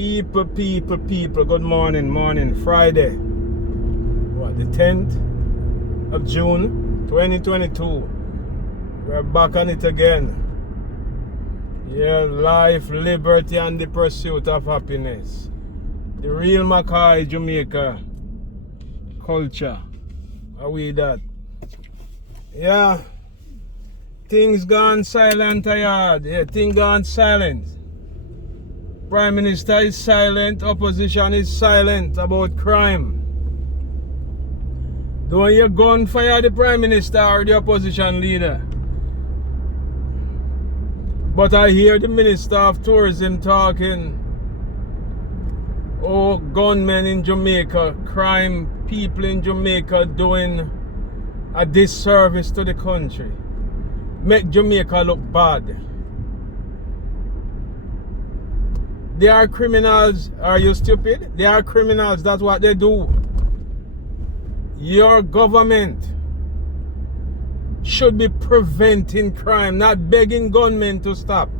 People, good morning, Friday. What, the 10th of June, 2022. We're back on it again. Yeah, life, liberty, and the pursuit of happiness. The real Mackay Jamaica culture. Are we that? Yeah. Things gone silent, yard. Yeah, things gone silent. Prime Minister is silent, opposition is silent about crime. Don't you gunfire the Prime Minister or the opposition leader? But I hear the Minister of Tourism talking, oh, gunmen in Jamaica, crime people in Jamaica doing a disservice to the country. Make Jamaica look bad. They are criminals. Are you stupid? They are criminals. That's what they do. Your government should be preventing crime, not begging gunmen to stop.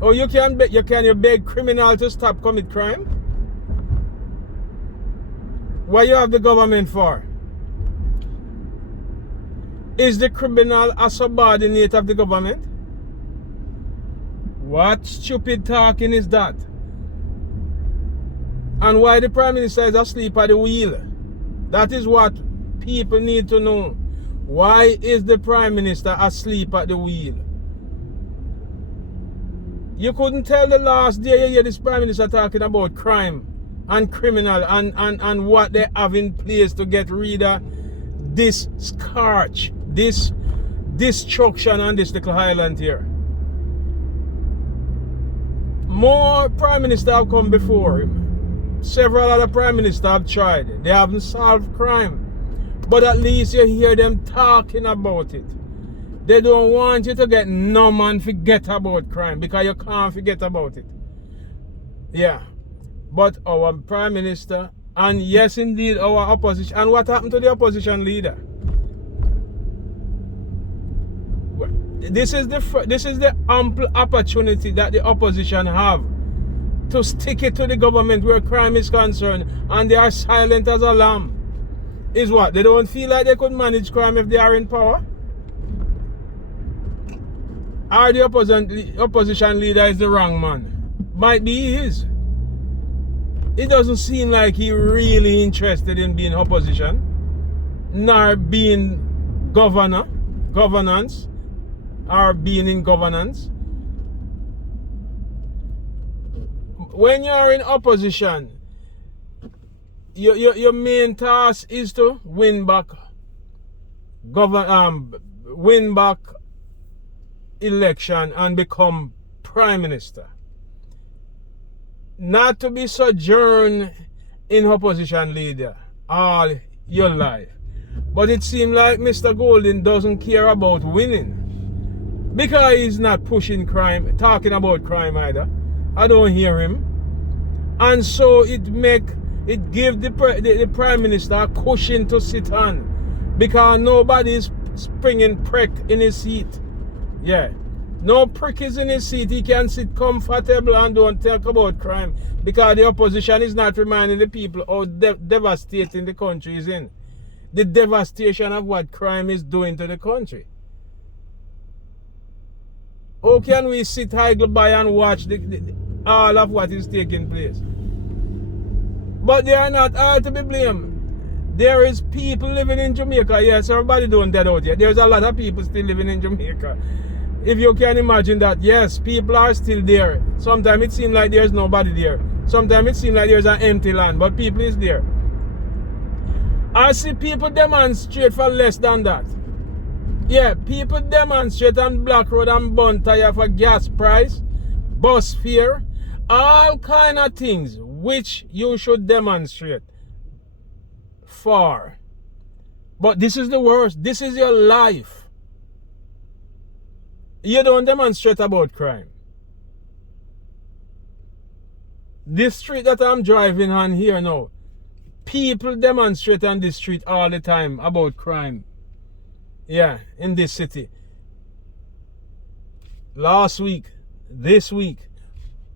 Oh, you beg criminals to stop commit crime? What you have the government for? Is the criminal a subordinate of the government? What stupid talking is that? And why the Prime Minister is asleep at the wheel? That is what people need to know. Why is the Prime Minister asleep at the wheel? You couldn't tell the last day you hear this Prime Minister talking about crime and criminal and what they have in place to get rid of this scourge, this destruction on this little island here. More Prime Ministers have come before him. Several other Prime Ministers have tried. They haven't solved crime. But at least you hear them talking about it. They don't want you to get numb and forget about crime because you can't forget about it. Yeah. But our Prime Minister, and yes indeed our opposition, and what happened to the opposition leader? This is the ample opportunity that the opposition have to stick it to the government where crime is concerned, and they are silent as a lamb. Is what? They don't feel like they could manage crime if they are in power? Or the opposition leader is the wrong man? Might be he is. It doesn't seem like he really interested in being opposition, nor being governance, or being in governance. When you're in opposition, your main task is to win back election and become Prime Minister. Not to be sojourn in opposition leader all your life. But it seems like Mr. Golden doesn't care about winning. Because he's not pushing crime, talking about crime either. I don't hear him. And so it give the Prime Minister a cushion to sit on. Because nobody is springing prick in his seat. Yeah. No prick is in his seat. He can sit comfortable and don't talk about crime. Because the opposition is not reminding the people how devastating the country is in. The devastation of what crime is doing to the country. How can we sit idle by and watch all of what is taking place? But they are not all to be blamed. There is people living in Jamaica. Yes, everybody don't dead out yet. There's a lot of people still living in Jamaica. If you can imagine that, yes, people are still there. Sometimes it seems like there's nobody there. Sometimes it seems like there's an empty land, but people is there. I see people demonstrate for less than that. Yeah, people demonstrate on Black Road and burn tire for gas price, bus fare, all kind of things which you should demonstrate for. But this is the worst. This is your life. You don't demonstrate about crime. This street that I'm driving on here now, people demonstrate on this street all the time about crime. Yeah, in this city. Last week, this week,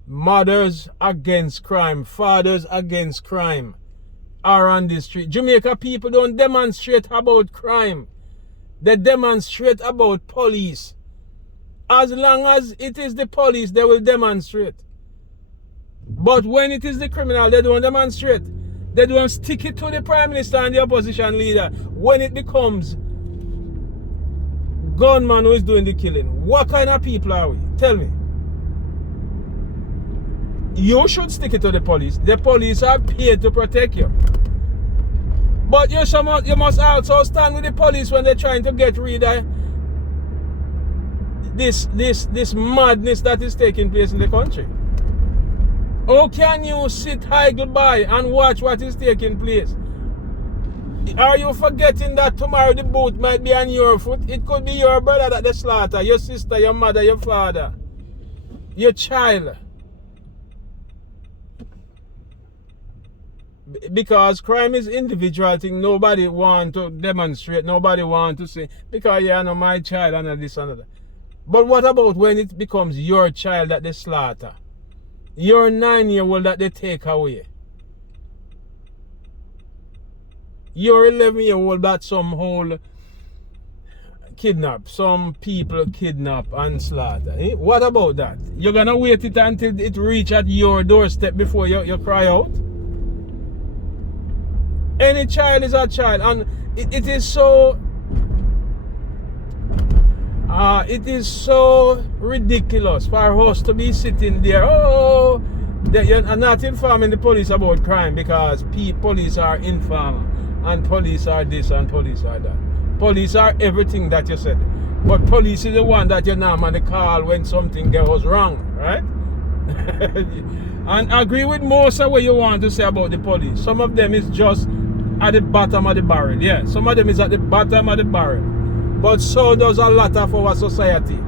mothers against crime, fathers against crime are on the street. Jamaica people don't demonstrate about crime. They demonstrate about police. As long as it is the police, they will demonstrate. But when it is the criminal, they don't demonstrate. They don't stick it to the Prime Minister and the opposition leader. When it becomes gunman who is doing the killing, what kind of people are we? Tell me. You should stick it to the police. The police are paid to protect you. But you must also stand with the police when they're trying to get rid of this madness that is taking place in the country. How can you sit idle by and watch what is taking place? Are you forgetting that tomorrow the boot might be on your foot? It could be your brother that they slaughter, your sister, your mother, your father, your child. Because crime is individual thing. Nobody want to demonstrate. Nobody want to say, because you know my child and this and that. But what about when it becomes your child that they slaughter? Your 9-year-old that they take away? Your 11-year-old that some whole kidnap, some people kidnap and slaughter. Eh? What about that? You're gonna wait it until it reach at your doorstep before you cry out? Any child is a child, and it is so ridiculous for us to be sitting there. Oh, you're not informing the police about crime because police are informer and police are this and police are that. Police are everything that you said, but police is the one that you normally call when something goes wrong, right? And agree with most of what you want to say about the police. Some of them is just at the bottom of the barrel. Yeah, some of them is at the bottom of the barrel. But so does a lot of our society.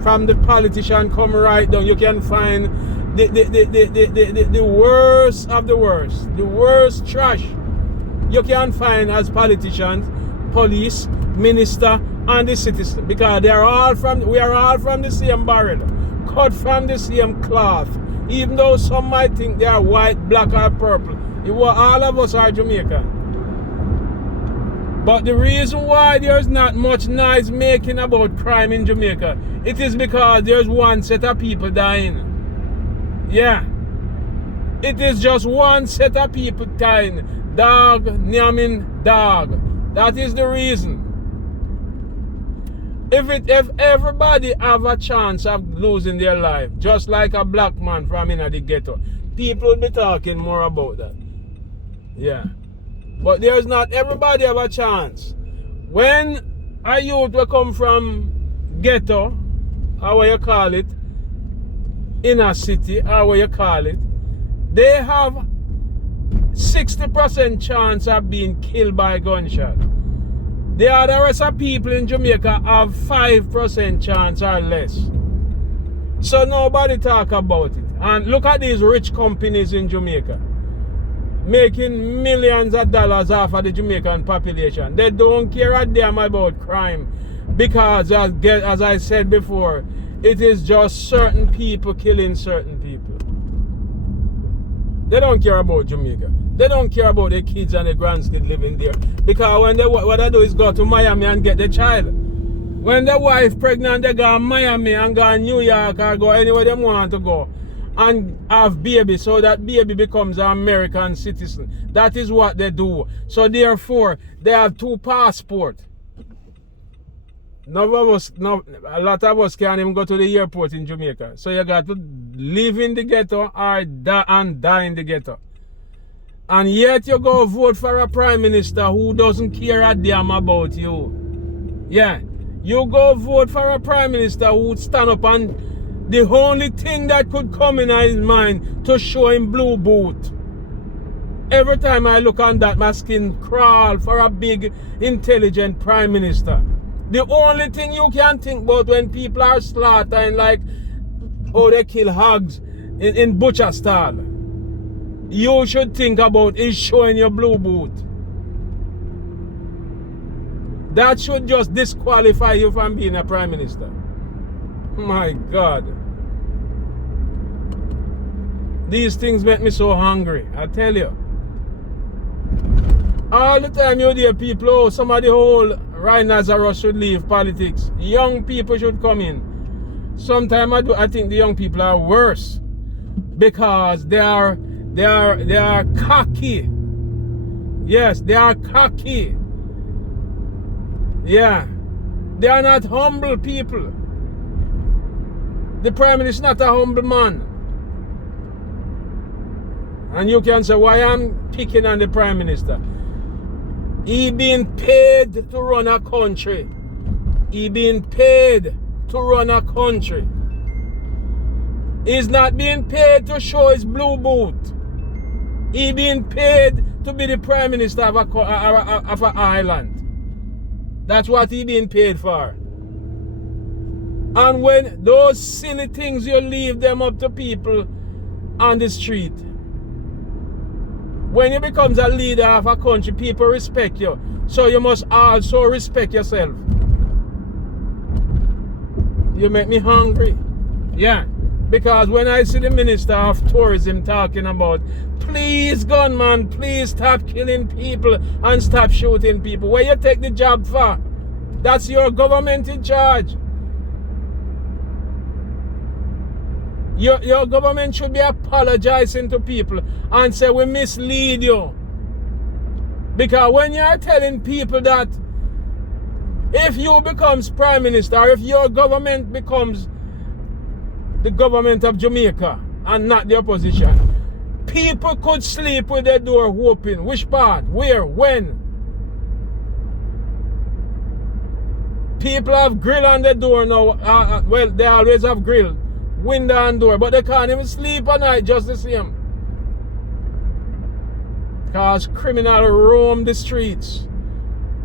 From the politician come right down, you can find the worst of the worst trash you can find as politicians, police, minister, and the citizen. Because we are all from the same barrel, cut from the same cloth. Even though some might think they are white, black, or purple. All of us are Jamaican. But the reason why there's not much noise making about crime in Jamaica, it is because there's one set of people dying. Yeah. It is just one set of people dying. Dog, Nyamin, dog. That is the reason. If everybody have a chance of losing their life, just like a black man from in the ghetto, people will be talking more about that. Yeah. But there's not everybody have a chance. When a youth will come from ghetto, or what you call it, inner city, or what you call it, they have 60% chance of being killed by gunshot. The other rest of people in Jamaica have 5% chance or less. So nobody talk about it. And look at these rich companies in Jamaica, making millions of dollars off of the Jamaican population. They don't care a damn about crime because, as I said before, it is just certain people killing certain people. They don't care about Jamaica. They don't care about the kids and the grandkids living there. Because what they do is go to Miami and get the child. When the wife pregnant, they go to Miami and go to New York or go anywhere they want to go and have baby, so that baby becomes an American citizen. That is what they do. So therefore, they have 2 passports. A lot of us can't even go to the airport in Jamaica. So you got to live in the ghetto or die in the ghetto. And yet you go vote for a prime minister who doesn't care a damn about you. Yeah. You go vote for a prime minister who would stand up and the only thing that could come in his mind to show him blue boot. Every time I look on that, my skin crawl for a big, intelligent prime minister. The only thing you can think about when people are slaughtering, like, oh, they kill hogs in butcher style, you should think about is showing your blue boot. That should just disqualify you from being a prime minister. My God. These things make me so hungry, I tell you. All the time you hear people, oh, some of the whole Ryan Nazareth should leave politics. Young people should come in. Sometimes I think the young people are worse because they are cocky. Yes, they are cocky. Yeah. They are not humble people. The Prime Minister is not a humble man. And you can say, why I'm picking on the Prime Minister? He being paid to run a country. He being paid to run a country. He's not being paid to show his blue boot. He being paid to be the Prime Minister of an island. That's what he being paid for. And when those silly things, you leave them up to people on the street. When you become a leader of a country, people respect you. So you must also respect yourself. You make me hungry. Yeah. Because when I see the Minister of Tourism talking about, please gunman, please stop killing people and stop shooting people. Where you take the job for? That's your government in charge. Your government should be apologizing to people and say we mislead you. Because when you're telling people that if you becomes Prime Minister, if your government becomes the government of Jamaica and not the opposition, people could sleep with their door open. Which part? Where? When? People have grill on the door now. Well, they always have grill. Window and door, but they can't even sleep at night just the same. Because criminal roam the streets.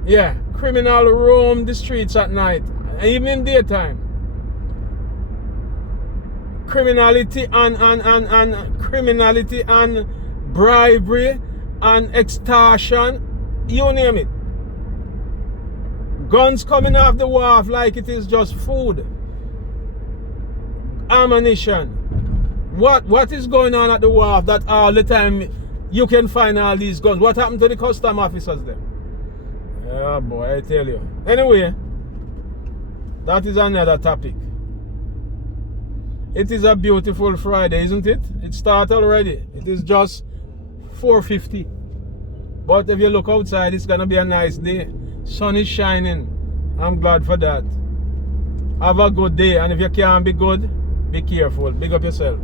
Yeah, criminal roam the streets at night, even in daytime. Criminality and criminality and bribery and extortion, you name it. Guns coming off the wharf like it is just food. Ammunition. What is going on at the wharf that all the time you can find all these guns? What happened to the custom officers then? Yeah, boy, I tell you. Anyway, that is another topic. It is a beautiful Friday, isn't it? It started already. It is just 4:50. But if you look outside, it's gonna be a nice day. Sun is shining. I'm glad for that. Have a good day, and if you can't be good, be careful. Big up yourself.